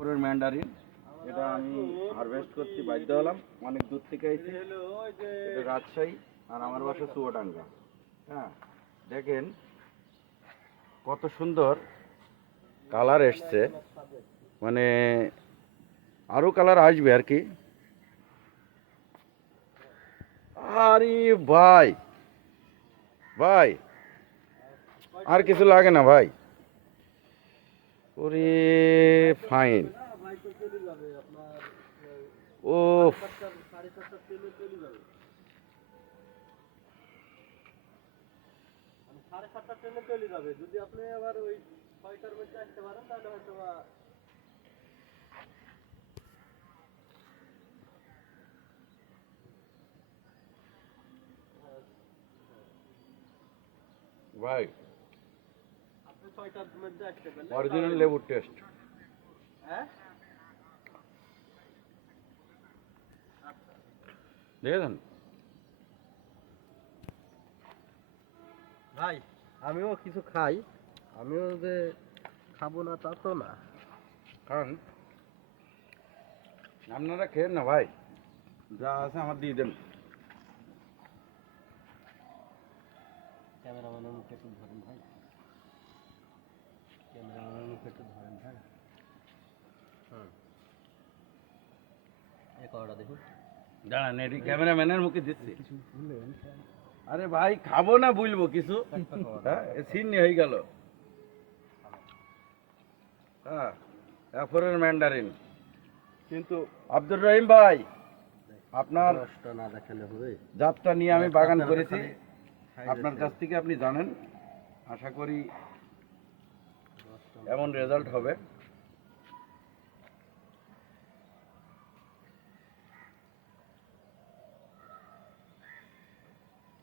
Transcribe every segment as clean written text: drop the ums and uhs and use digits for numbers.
পুরের ম্যান্ডারিন এটা আমি হারভেস্ট করতে বাধ্য হলাম, অনেক দূর থেকে আইছি। এটা রাজশাহী আর আমার বাসা চুয়াডাঙ্গা। হ্যাঁ, দেখেন কত সুন্দর কালার এসছে, মানে আরো কালার আসবে আর কি। আরে ভাই ভাই, আর কিছু লাগে না ভাই। ওরে ফাইন, ও যদি আপনি আবার ওই 6টার মধ্যে আসতে পারেন তাহলে হয়তো ভাই আপনি 6টার মধ্যে আসতে পারলে অরিজিনাল লেবুর টেস্ট। হ্যাঁ দেখেছেন ভাই, আমিও কিছু খাই, আমিও যে খাবো না তা তো না। কারণ আপনারা খেয়ে না ভাই, যা আছে আমার দিয়ে দেন। ক্যামেরাম্যানের মুখে একটু ধরেন ভাই, ক্যামেরাম্যানের মুখে একটু ধরেন ভাই। এই কড়াটা দেখুন। দাঁড়ান, এটি ক্যামেরাম্যানের মুখে দিচ্ছি। আরে ভাই খাবো না বলবো কিছু, হ্যাঁ সিন হয়ে গেল। হ্যাঁ, এরপরের ম্যান্ডারিন কিন্তু আব্দুর রহিম ভাই, আপনার রসটা না দেখালে হবে? যাত্রা নিয়ে আমি বাগান করেছি, আপনার কাছ থেকে আপনি জানেন। আশা করি এমন রেজাল্ট হবে।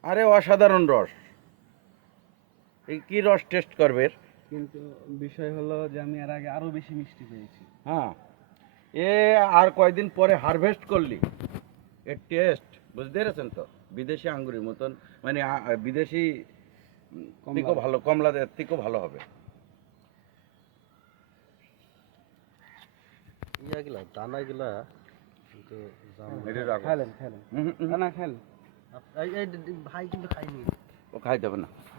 আরে অসাধারণ রস, এই কি রস টেস্ট করবে? কিন্তু বিষয় হলো যে আমি এর আগে আরো বেশি মিষ্টি পেয়েছি। হ্যাঁ, এ আর কয়দিন পরে হারভেস্ট করলি এর টেস্ট বুঝতে পেরেছেন তো, বিদেশি আঙ্গুরের মতন, মানে বিদেশি থেকেও ভালো, কমলাদের থেকেও ভালো হবে। ইয়াগুলা দানাগুলা কিন্তু এটা রাখো। খেলেন খেলেন, হুম, হুম, হুম। না খেলেন। ভাই কিন্তু খাইনি। ও খাইতে হবে না।